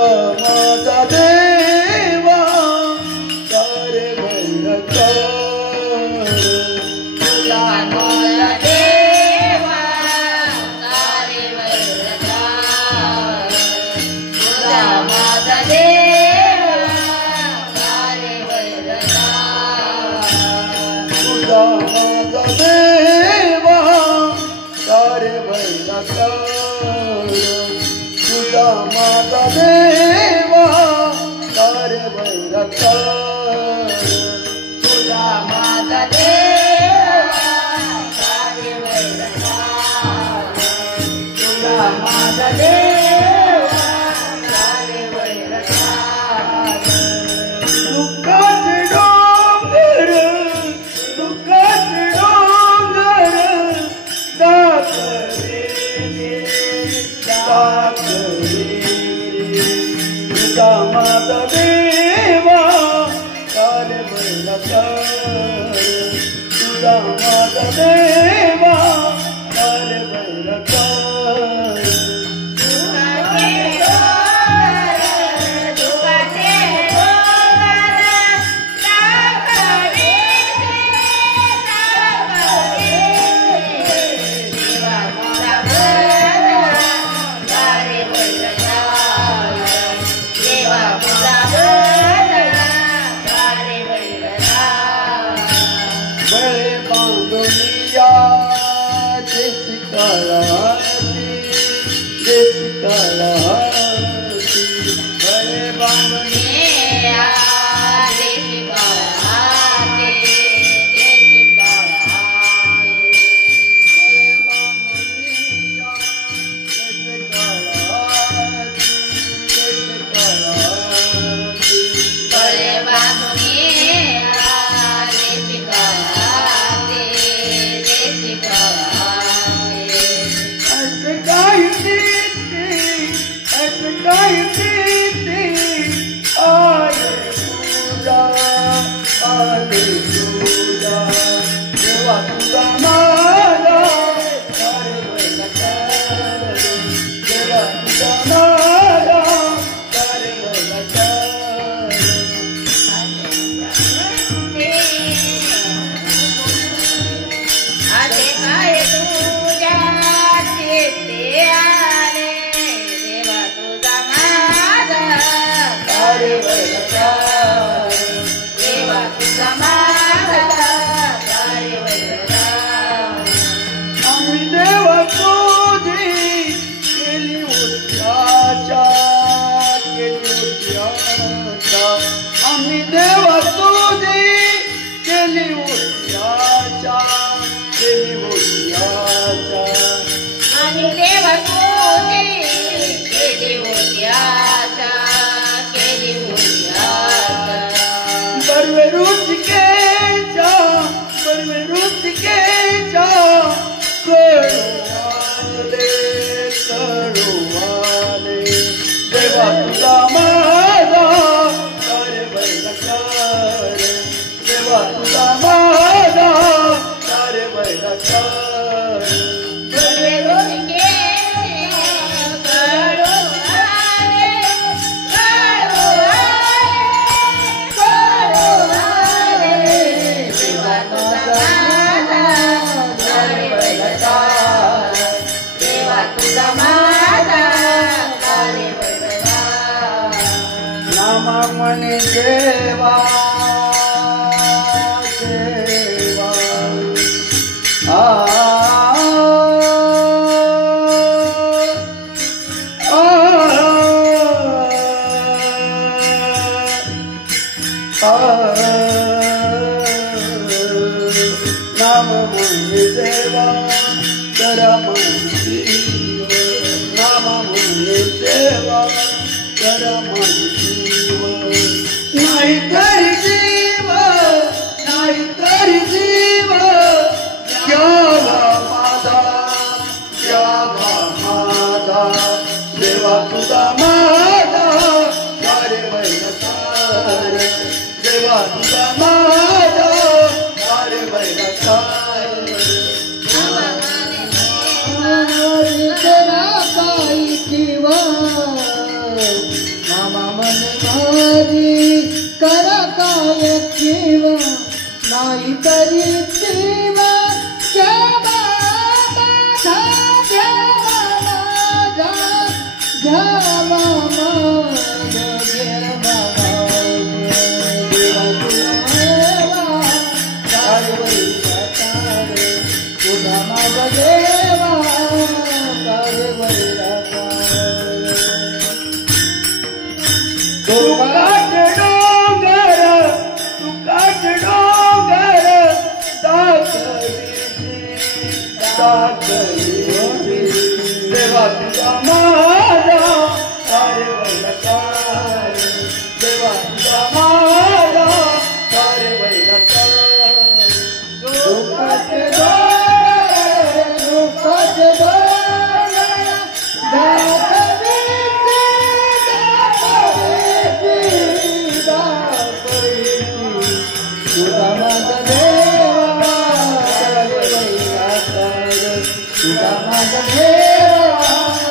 माझा देवा सारे वैरकार तुझा माझा देवा सारे वैरकार तुझा माझा देवा सारे वैरकार तुझा माझा देवा सारे वैरकार तुझा माझा देवा सारे वैरकार तुझा माझा देवा सारे वैरकार तुझा माझा देवा सारे वैरकार दुःखाचे डोंगर दुःखाचे डोंगर दाखले तुझा माझा देवा सारे वैरकार तुझा माझा देवा सारे वैरकार बळे बांधुनिया देसी काळाची देसी काळाची बळे बांधुनिया देशी काळाचे देशी काळाचे बळे बांधुनिया देसी काळाची देसी काळाची बळे बांधुनिया देशी काळाचे देशी काळाचे ऐसे काही रीती आले पूजा देवा तुझा माझा सारे वैरकार देवा तुझा माझा सारे वैरकार आले काय तुझ्या चित्ते आले देवा तुझा माझा सारे वैरकार देवा तुझा माझा सारे वैरकार आम्ही देवा तुझी केली होती आशा आम्ही देवा तुझी केली होती आशा आणि देवा तुझी केली होती आशा केली होती आशा बर्वे रुचिकेच्या कळवाले देवा तुझा माझा सारे वैरकार देवा तुझा माझा सारे वैरकार बर्वे रुचिके कळू आले देवा तुझा माझा सारे वैरकार देवा तुझा माझा सारे वैरकार नामा मने देवा देवा नाम मुनि देवा जरा मुनि नाम मुनि देवा जरा मुनि नाही तरी जीव घ्यावा माझा देवा तुझा माझा सारे वैरकार देवा तुझा माझा सारे वैरकार मामा मन मारी करा काय किंवा नाही तरी जीवा क्या बाबा घ्या माझा घ्या मामा घ्या मामा देवा तुला तुझा माझा देवा तू काट डोंगर दाखलीची देवा तुझा माझा सारे वैलकार देवा तुझा माझा सारे वैलकार तुझा माझा देवा तुझा माझा देवा